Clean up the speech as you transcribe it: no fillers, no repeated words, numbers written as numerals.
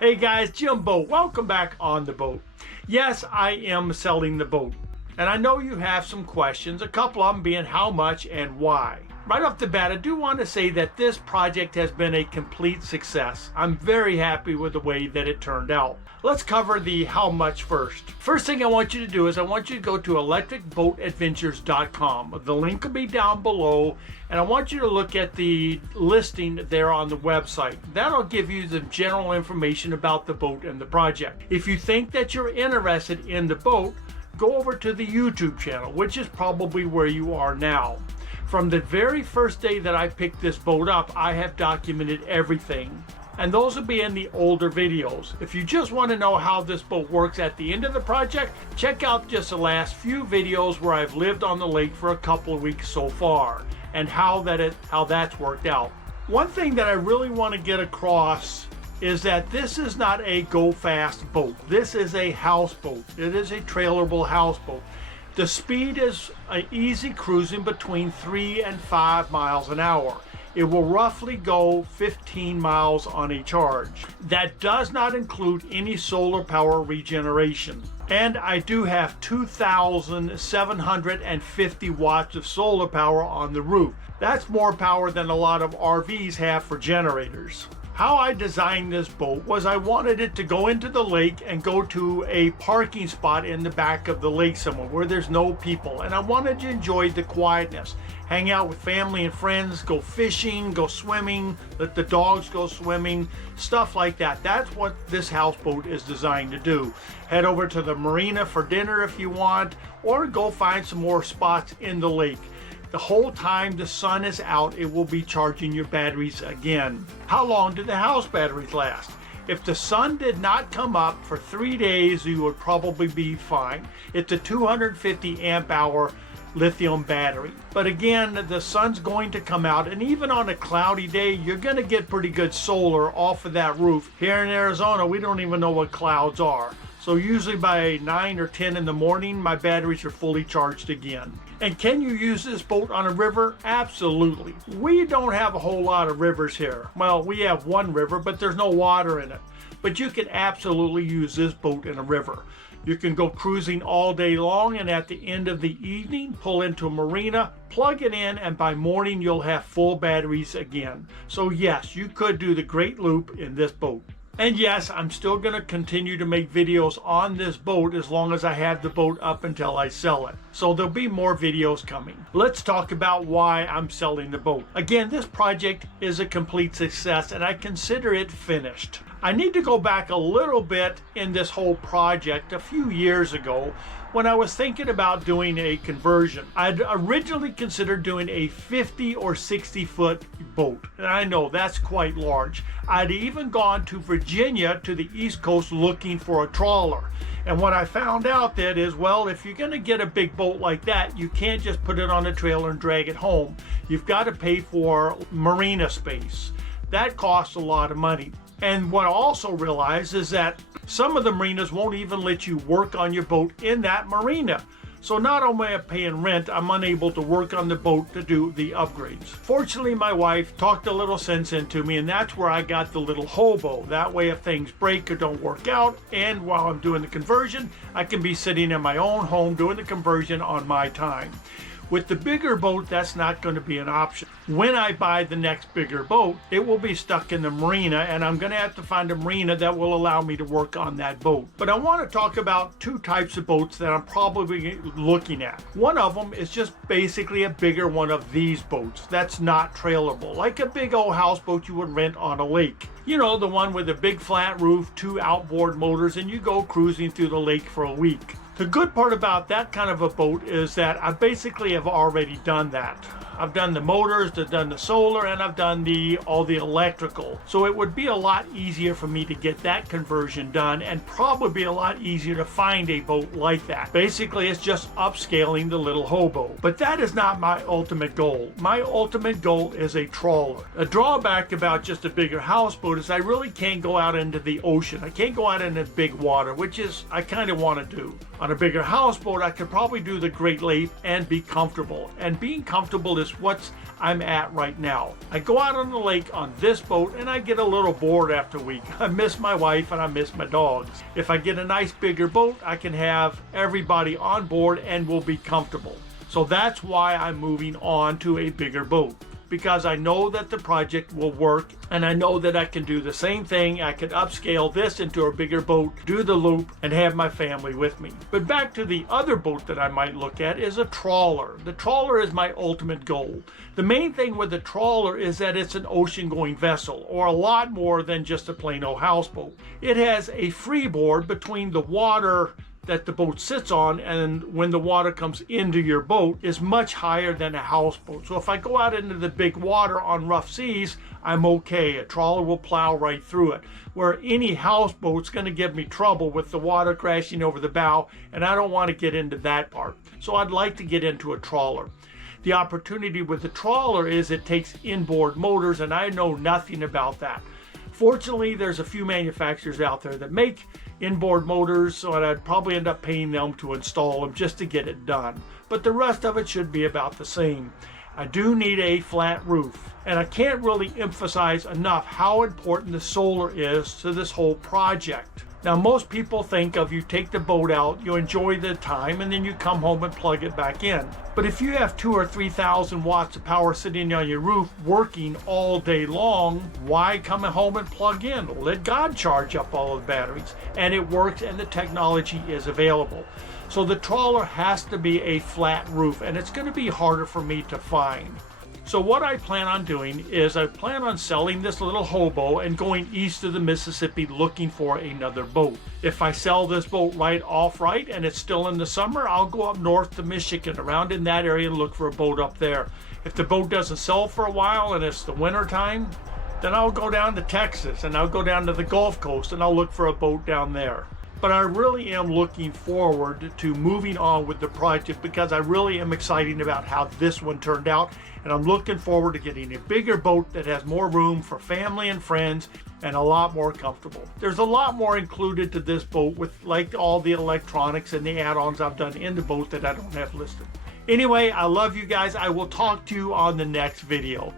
Hey guys, Jimbo, welcome back on the boat. Yes, I am selling the boat. And I know you have some questions, a couple of them being how much and why. Right off the bat, I do want to say that this project has been a complete success. I'm very happy with the way that it turned out. Let's cover the how much first. First thing I want you to do is I want you to go to electricboatadventures.com. The link will be down below, and I want you to look at the listing there on the website. That'll give you the general information about the boat and the project. If you think that you're interested in the boat, go over to the YouTube channel, which is probably where you are now. From the very first day that I picked this boat up, I have documented everything. And those will be in the older videos. If you just want to know how this boat works at the end of the project, check out just the last few videos where I've lived on the lake for a couple of weeks so far and how that's worked out. One thing that I really want to get across is that this is not a go fast boat. This is a houseboat. It is a trailerable houseboat. The speed is easy cruising between 3 and 5 miles an hour. It will roughly go 15 miles on a charge. That does not include any solar power regeneration. And I do have 2,750 watts of solar power on the roof. That's more power than a lot of RVs have for generators. How I designed this boat was I wanted it to go into the lake and go to a parking spot in the back of the lake somewhere where there's no people. And I wanted to enjoy the quietness. Hang out with family and friends, go fishing, go swimming, let the dogs go swimming, stuff like that. That's what this houseboat is designed to do. Head over to the marina for dinner if you want, or go find some more spots in the lake. The whole time the sun is out, it will be charging your batteries again. How long do the house batteries last? If the sun did not come up for 3 days, you would probably be fine. It's a 250 amp hour lithium battery. But again, the sun's going to come out, and even on a cloudy day, you're going to get pretty good solar off of that roof. Here in Arizona, we don't even know what clouds are. So usually by 9 or 10 in the morning, my batteries are fully charged again. And can you use this boat on a river? Absolutely. We don't have a whole lot of rivers here. Well, we have one river, but there's no water in it. But you can absolutely use this boat in a river. You can go cruising all day long, and at the end of the evening, pull into a marina, plug it in, and by morning, you'll have full batteries again. So yes, you could do the Great Loop in this boat. And yes, I'm still going to continue to make videos on this boat as long as I have the boat up until I sell it. So there'll be more videos coming. Let's talk about why I'm selling the boat. Again, this project is a complete success and I consider it finished. I need to go back a little bit in this whole project a few years ago when I was thinking about doing a conversion. I'd originally considered doing a 50 or 60 foot boat. And I know that's quite large. I'd even gone to Virginia to the East Coast looking for a trawler. And what I found out that is, well, if you're going to get a big boat like that, you can't just put it on a trailer and drag it home. You've got to pay for marina space. That costs a lot of money. And what I also realized is that some of the marinas won't even let you work on your boat in that marina. So not only am I paying rent, I'm unable to work on the boat to do the upgrades. Fortunately, my wife talked a little sense into me, and that's where I got the little hobo. That way, if things break or don't work out, and while I'm doing the conversion, I can be sitting in my own home doing the conversion on my time. With the bigger boat, that's not going to be an option. When I buy the next bigger boat, it will be stuck in the marina, and I'm going to have to find a marina that will allow me to work on that boat. But I want to talk about two types of boats that I'm probably looking at. One of them is just basically a bigger one of these boats that's not trailerable, like a big old houseboat you would rent on a lake. You know, the one with a big flat roof, 2 outboard motors, and you go cruising through the lake for a week. The good part about that kind of a boat is that I basically have already done that. I've done the motors, I've done the solar, and I've done all the electrical. So it would be a lot easier for me to get that conversion done, and probably a lot easier to find a boat like that. Basically, it's just upscaling the little hobo. But that is not my ultimate goal. My ultimate goal is a trawler. A drawback about just a bigger houseboat is I really can't go out into the ocean. I can't go out into big water, which is I kind of want to do. On a bigger houseboat, I could probably do the Great Lake and be comfortable. And being comfortable is is what I'm at right now. I go out on the lake on this boat and I get a little bored after a week. I miss my wife and I miss my dogs. If I get a nice bigger boat, I can have everybody on board and will be comfortable. So that's why I'm moving on to a bigger boat, because I know that the project will work and I know that I can do the same thing. I can upscale this into a bigger boat, do the loop, and have my family with me. But back to the other boat that I might look at is a trawler. The trawler is my ultimate goal. The main thing with the trawler is that it's an ocean-going vessel, or a lot more than just a plain old houseboat. It has a freeboard between the water that the boat sits on, and when the water comes into your boat is much higher than a houseboat. So if I go out into the big water on rough seas, I'm okay. A trawler will plow right through it. Where any houseboat's going to give me trouble with the water crashing over the bow, and I don't want to get into that part. So I'd like to get into a trawler. The opportunity with the trawler is it takes inboard motors, and I know nothing about that. Fortunately, there's a few manufacturers out there that make inboard motors, so I'd probably end up paying them to install them just to get it done. But the rest of it should be about the same. I do need a flat roof, and I can't really emphasize enough how important the solar is to this whole project. Now, most people think of you take the boat out, you enjoy the time, and then you come home and plug it back in. But if you have 2,000 or 3,000 watts of power sitting on your roof working all day long, why come home and plug in? Let God charge up all of the batteries. And it works, and the technology is available. So the trawler has to be a flat roof, and it's going to be harder for me to find. So what I plan on doing is I plan on selling this little hobo and going east of the Mississippi looking for another boat. If I sell this boat right and it's still in the summer, I'll go up north to Michigan, around in that area, and look for a boat up there. If the boat doesn't sell for a while and it's the winter time, then I'll go down to Texas and I'll go down to the Gulf Coast and I'll look for a boat down there. But I really am looking forward to moving on with the project, because I really am excited about how this one turned out, and I'm looking forward to getting a bigger boat that has more room for family and friends and a lot more comfortable. There's a lot more included to this boat, with like all the electronics and the add-ons I've done in the boat that I don't have listed. Anyway, I love you guys. I will talk to you on the next video.